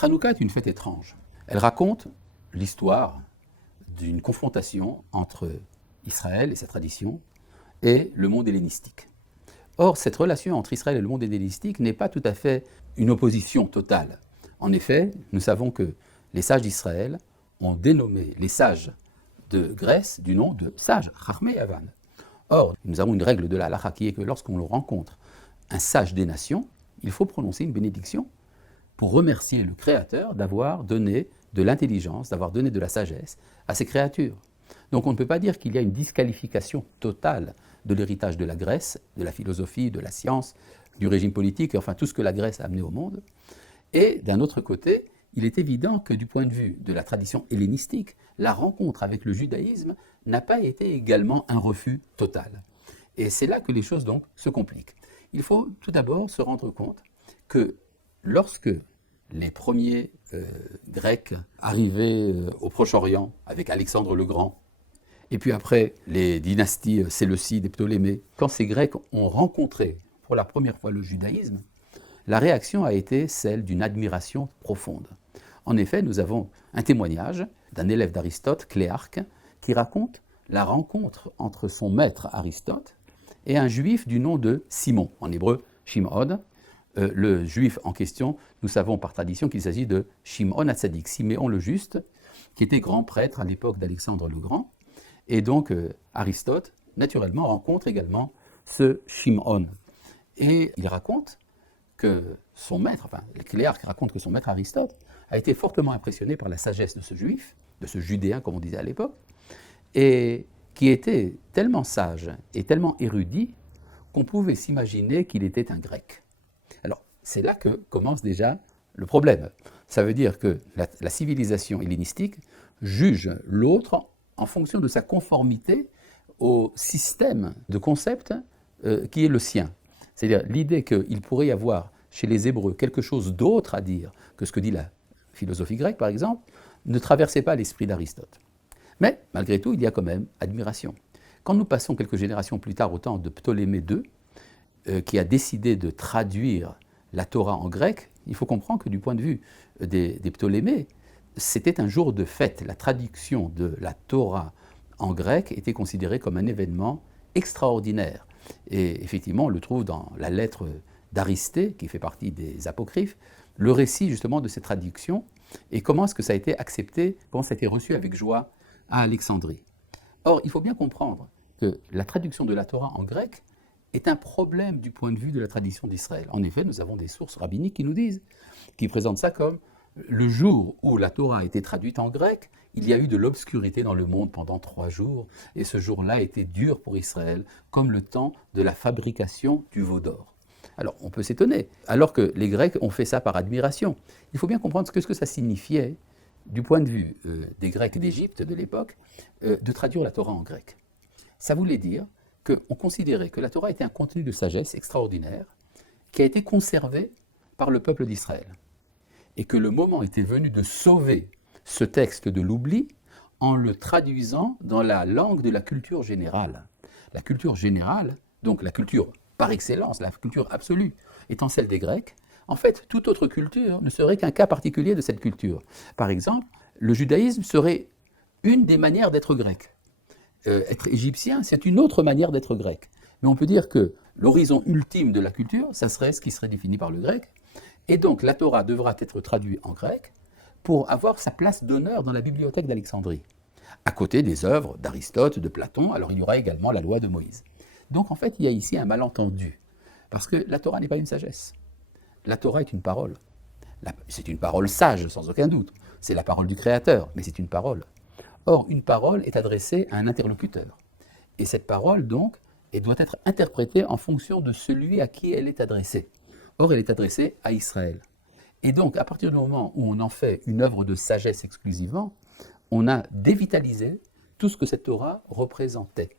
Hanouka est une fête étrange. Elle raconte l'histoire d'une confrontation entre Israël et sa tradition et le monde hellénistique. Or, cette relation entre Israël et le monde hellénistique n'est pas tout à fait une opposition totale. En effet, nous savons que les sages d'Israël ont dénommé les sages de Grèce du nom de sages, Chachmei Yavan. Or, nous avons une règle de la halakha qui est que lorsqu'on rencontre un sage des nations, il faut prononcer une bénédiction pour remercier le Créateur d'avoir donné de l'intelligence, d'avoir donné de la sagesse à ses créatures. Donc on ne peut pas dire qu'il y a une disqualification totale de l'héritage de la Grèce, de la philosophie, de la science, du régime politique, enfin tout ce que la Grèce a amené au monde. Et d'un autre côté, il est évident que du point de vue de la tradition hellénistique, la rencontre avec le judaïsme n'a pas été également un refus total. Et c'est là que les choses donc se compliquent. Il faut tout d'abord se rendre compte que lorsque les premiers Grecs arrivaient au Proche-Orient avec Alexandre le Grand, et puis après les dynasties séleucides et Ptolémées, quand ces Grecs ont rencontré pour la première fois le judaïsme, la réaction a été celle d'une admiration profonde. En effet, nous avons un témoignage d'un élève d'Aristote, Cléarque, qui raconte la rencontre entre son maître Aristote et un juif du nom de Simon, en hébreu Shimon. Le juif en question, nous savons par tradition qu'il s'agit de Shimon HaTzadik, Siméon le Juste, qui était grand prêtre à l'époque d'Alexandre le Grand. Et donc Aristote, naturellement, rencontre également ce Shimon. Et il raconte que son maître, enfin Cléarque raconte que son maître Aristote a été fortement impressionné par la sagesse de ce juif, de ce judéen comme on disait à l'époque, et qui était tellement sage et tellement érudit qu'on pouvait s'imaginer qu'il était un grec. Alors, c'est là que commence déjà le problème. Ça veut dire que la civilisation hellénistique juge l'autre en fonction de sa conformité au système de concepts qui est le sien. C'est-à-dire l'idée qu'il pourrait y avoir chez les Hébreux quelque chose d'autre à dire que ce que dit la philosophie grecque, par exemple, ne traversait pas l'esprit d'Aristote. Mais, malgré tout, il y a quand même admiration. Quand nous passons quelques générations plus tard au temps de Ptolémée II, qui a décidé de traduire la Torah en grec, il faut comprendre que du point de vue des Ptolémées, c'était un jour de fête. La traduction de la Torah en grec était considérée comme un événement extraordinaire. Et effectivement, on le trouve dans la lettre d'Aristée, qui fait partie des apocryphes, le récit justement de cette traduction et comment est-ce que ça a été accepté, comment ça a été reçu avec joie à Alexandrie. Or, il faut bien comprendre que la traduction de la Torah en grec est un problème du point de vue de la tradition d'Israël. En effet, nous avons des sources rabbiniques qui nous disent, qui présentent ça comme le jour où la Torah a été traduite en grec, il y a eu de l'obscurité dans le monde pendant 3 jours, et ce jour-là était dur pour Israël, comme le temps de la fabrication du veau d'or. Alors, on peut s'étonner, alors que les Grecs ont fait ça par admiration. Il faut bien comprendre ce que ça signifiait, du point de vue des Grecs d'Égypte de l'époque, de traduire la Torah en grec. Ça voulait dire qu'on considérait que la Torah était un contenu de sagesse extraordinaire qui a été conservé par le peuple d'Israël. Et que le moment était venu de sauver ce texte de l'oubli en le traduisant dans la langue de la culture générale. La culture générale, donc la culture par excellence, la culture absolue, étant celle des Grecs, en fait, toute autre culture ne serait qu'un cas particulier de cette culture. Par exemple, le judaïsme serait une des manières d'être grec. Être égyptien, c'est une autre manière d'être grec. Mais on peut dire que l'horizon ultime de la culture, ça serait ce qui serait défini par le grec. Et donc la Torah devra être traduite en grec pour avoir sa place d'honneur dans la bibliothèque d'Alexandrie, à côté des œuvres d'Aristote, de Platon. Alors il y aura également la loi de Moïse. Donc en fait, il y a ici un malentendu, parce que la Torah n'est pas une sagesse. La Torah est une parole. C'est une parole sage, sans aucun doute. C'est la parole du Créateur, mais c'est une parole. Or, une parole est adressée à un interlocuteur. Et cette parole, donc, elle doit être interprétée en fonction de celui à qui elle est adressée. Or, elle est adressée à Israël. Et donc, à partir du moment où on en fait une œuvre de sagesse exclusivement, on a dévitalisé tout ce que cette Torah représentait.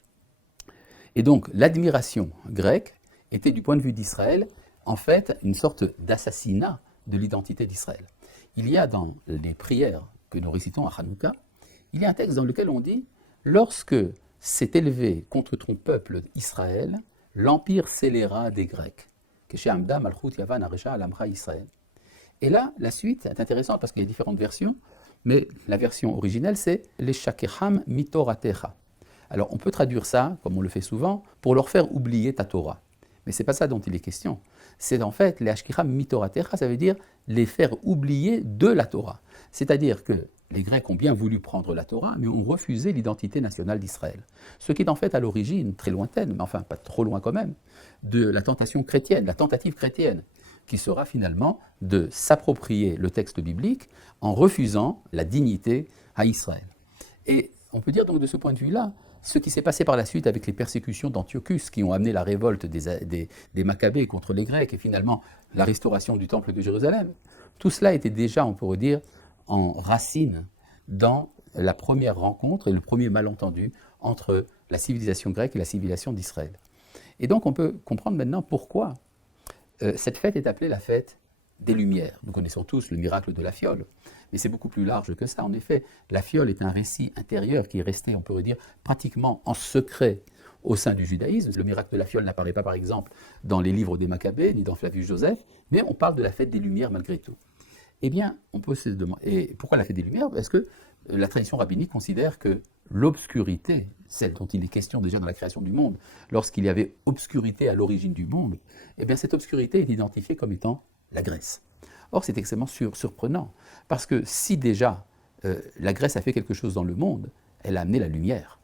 Et donc, l'admiration grecque était, du point de vue d'Israël, en fait, une sorte d'assassinat de l'identité d'Israël. Il y a dans les prières que nous récitons à Hanouka, il y a un texte dans lequel on dit « Lorsque s'est élevé contre ton peuple Israël, l'empire scélérat des Grecs. » Et là, la suite est intéressante parce qu'il y a différentes versions, mais la version originelle, c'est les Shakeham mitoratecha. Alors, on peut traduire ça, comme on le fait souvent, pour leur faire oublier ta Torah. Mais ce n'est pas ça dont il est question. C'est en fait, les Ashkiram mitoratecha, ça veut dire les faire oublier de la Torah. C'est-à-dire que les Grecs ont bien voulu prendre la Torah, mais ont refusé l'identité nationale d'Israël. Ce qui est en fait à l'origine, très lointaine, mais enfin pas trop loin quand même, de la tentation chrétienne, la tentative chrétienne, qui sera finalement de s'approprier le texte biblique en refusant la dignité à Israël. Et on peut dire donc de ce point de vue-là, ce qui s'est passé par la suite avec les persécutions d'Antiochus qui ont amené la révolte des Maccabées contre les Grecs et finalement la restauration du temple de Jérusalem, tout cela était déjà, on pourrait dire, en racine dans la première rencontre et le premier malentendu entre la civilisation grecque et la civilisation d'Israël. Et donc on peut comprendre maintenant pourquoi cette fête est appelée la fête des Lumières. Nous connaissons tous le miracle de la fiole, mais c'est beaucoup plus large que ça. En effet, la fiole est un récit intérieur qui est resté, on pourrait dire, pratiquement en secret au sein du judaïsme. Le miracle de la fiole n'apparaît pas, par exemple, dans les livres des Maccabées, ni dans Flavius Joseph, mais on parle de la fête des Lumières malgré tout. Eh bien, on peut se demander, et pourquoi la fête des Lumières? Parce que la tradition rabbinique considère que l'obscurité, celle dont il est question déjà dans la création du monde, lorsqu'il y avait obscurité à l'origine du monde, eh bien cette obscurité est identifiée comme étant la Grèce. Or, c'est extrêmement surprenant, parce que si déjà la Grèce a fait quelque chose dans le monde, elle a amené la lumière.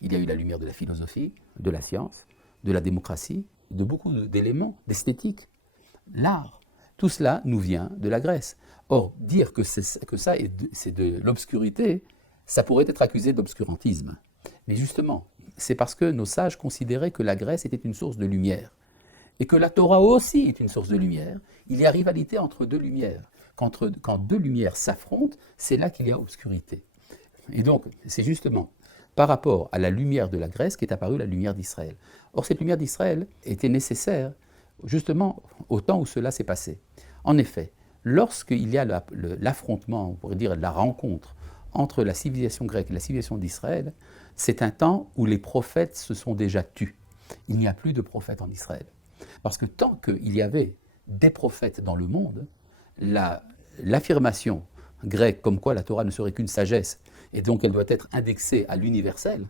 Il y a eu la lumière de la philosophie, de la science, de la démocratie, de beaucoup d'éléments, d'esthétique, l'art. Tout cela nous vient de la Grèce. Or, dire que ça c'est de l'obscurité, ça pourrait être accusé d'obscurantisme. Mais justement, c'est parce que nos sages considéraient que la Grèce était une source de lumière. Et que la Torah aussi est une source de lumière. Il y a rivalité entre deux lumières. Quand deux lumières s'affrontent, c'est là qu'il y a obscurité. Et donc, c'est justement par rapport à la lumière de la Grèce qu'est apparue la lumière d'Israël. Or, cette lumière d'Israël était nécessaire justement au temps où cela s'est passé. En effet, lorsqu'il y a l'affrontement, on pourrait dire la rencontre entre la civilisation grecque et la civilisation d'Israël, c'est un temps où les prophètes se sont déjà tus. Il n'y a plus de prophètes en Israël. Parce que tant qu'il y avait des prophètes dans le monde, l'affirmation grecque comme quoi la Torah ne serait qu'une sagesse et donc elle doit être indexée à l'universel,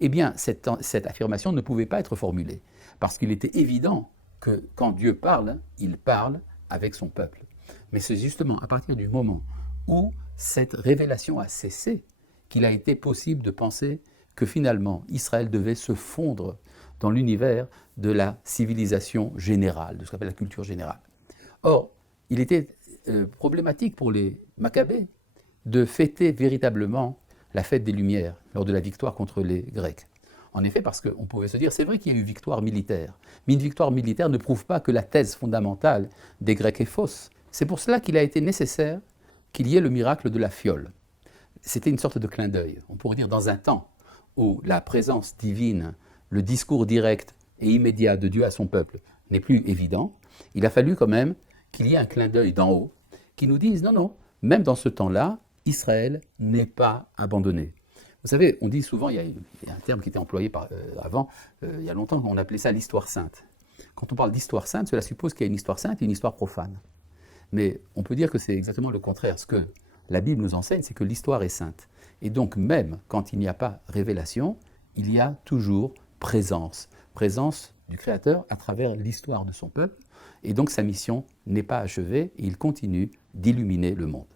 eh bien cette affirmation ne pouvait pas être formulée. Parce qu'il était évident que quand Dieu parle, il parle avec son peuple. Mais c'est justement à partir du moment où cette révélation a cessé qu'il a été possible de penser que finalement Israël devait se fondre dans l'univers de la civilisation générale, de ce qu'on appelle la culture générale. Or, il était problématique pour les Maccabées de fêter véritablement la fête des Lumières lors de la victoire contre les Grecs. En effet, parce qu'on pouvait se dire, c'est vrai qu'il y a eu victoire militaire, mais une victoire militaire ne prouve pas que la thèse fondamentale des Grecs est fausse. C'est pour cela qu'il a été nécessaire qu'il y ait le miracle de la fiole. C'était une sorte de clin d'œil. On pourrait dire dans un temps où la présence divine, le discours direct et immédiat de Dieu à son peuple n'est plus évident, il a fallu quand même qu'il y ait un clin d'œil d'en haut qui nous dise, non, non, même dans ce temps-là, Israël n'est pas abandonné. Vous savez, on dit souvent, il y a un terme qui était employé avant, il y a longtemps, on appelait ça l'histoire sainte. Quand on parle d'histoire sainte, cela suppose qu'il y a une histoire sainte et une histoire profane. Mais on peut dire que c'est exactement le contraire. Ce que la Bible nous enseigne, c'est que l'histoire est sainte. Et donc, même quand il n'y a pas révélation, il y a toujours présence du Créateur à travers l'histoire de son peuple. Et donc, sa mission n'est pas achevée et il continue d'illuminer le monde.